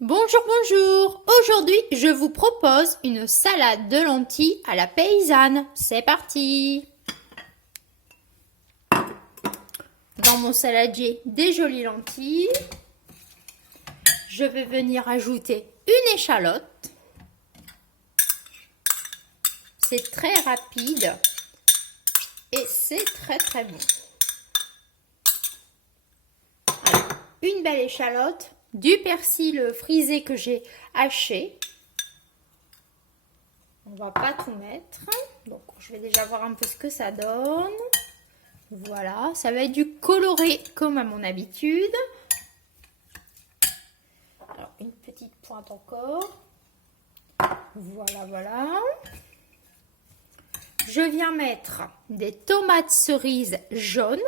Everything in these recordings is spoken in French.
Bonjour, bonjour! Aujourd'hui, je vous propose une salade de lentilles à la paysanne. C'est parti! Dans mon saladier, des jolies lentilles. Je vais venir ajouter une échalote. C'est très rapide et c'est très bon. Alors, une belle échalote. Du persil frisé que j'ai haché. On va pas tout mettre. Donc, je vais déjà voir un peu ce que ça donne. Voilà, ça va être du coloré comme à mon habitude. Alors, une petite pointe encore. Voilà. Je viens mettre des tomates cerises jaunes.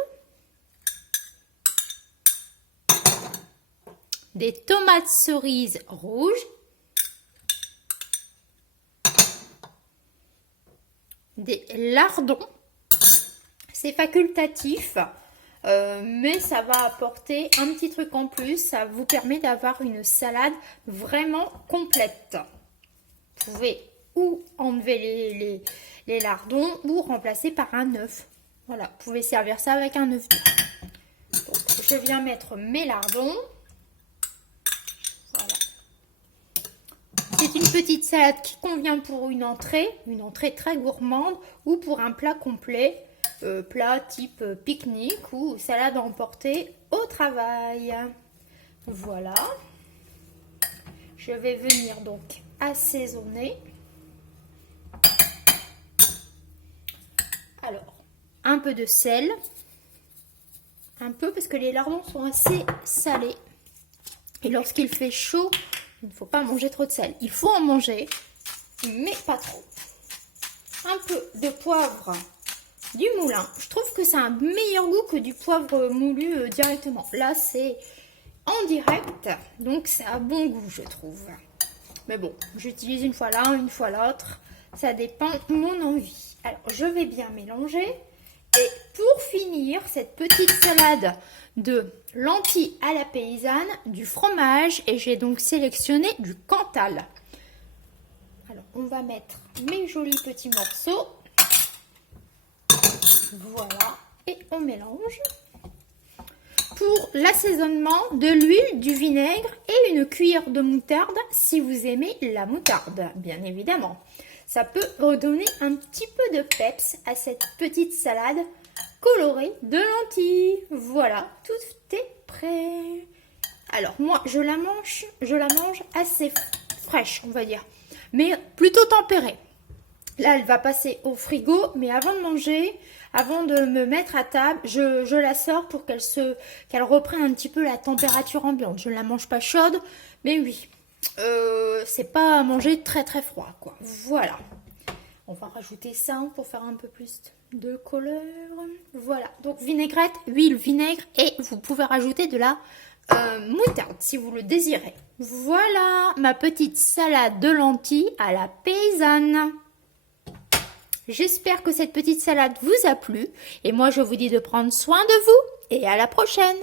Des tomates cerises rouges, des lardons, c'est facultatif, mais ça va apporter un petit truc en plus, ça vous permet d'avoir une salade vraiment complète. Vous pouvez ou enlever les lardons ou remplacer par un œuf. Voilà, vous pouvez servir ça avec un œuf dur. Donc, je viens mettre mes lardons. C'est une petite salade qui convient pour une entrée très gourmande ou pour un plat complet, plat type pique-nique ou salade à emporter au travail. Voilà. Je vais venir donc assaisonner. Alors, un peu de sel. Un peu parce que les lardons sont assez salés. Et lorsqu'il fait chaud, il ne faut pas manger trop de sel. Il faut en manger, mais pas trop. Un peu de poivre du moulin. Je trouve que ça a un meilleur goût que du poivre moulu directement. Là, c'est en direct, donc ça a bon goût, je trouve. Mais bon, j'utilise une fois l'un, une fois l'autre. Ça dépend de mon envie. Alors, je vais bien mélanger. Et pour finir, cette petite salade de lentilles à la paysanne, du fromage, et j'ai donc sélectionné du Cantal. Alors, on va mettre mes jolis petits morceaux. Voilà, et on mélange. Pour l'assaisonnement, de l'huile, du vinaigre et une cuillère de moutarde, si vous aimez la moutarde, bien évidemment. Ça peut redonner un petit peu de peps à cette petite salade colorée de lentilles. Voilà, tout est prêt. Alors moi, je la mange assez fraîche, on va dire, mais plutôt tempérée. Là, elle va passer au frigo, mais avant de manger, avant de me mettre à table, je la sors pour qu'elle reprenne un petit peu la température ambiante. Je ne la mange pas chaude, mais oui. C'est pas à manger très froid, quoi. Voilà. On va rajouter ça pour faire un peu plus de couleur. Voilà. Donc vinaigrette, huile, vinaigre et vous pouvez rajouter de la moutarde si vous le désirez. Voilà ma petite salade de lentilles à la paysanne. J'espère que cette petite salade vous a plu et moi je vous dis de prendre soin de vous et à la prochaine.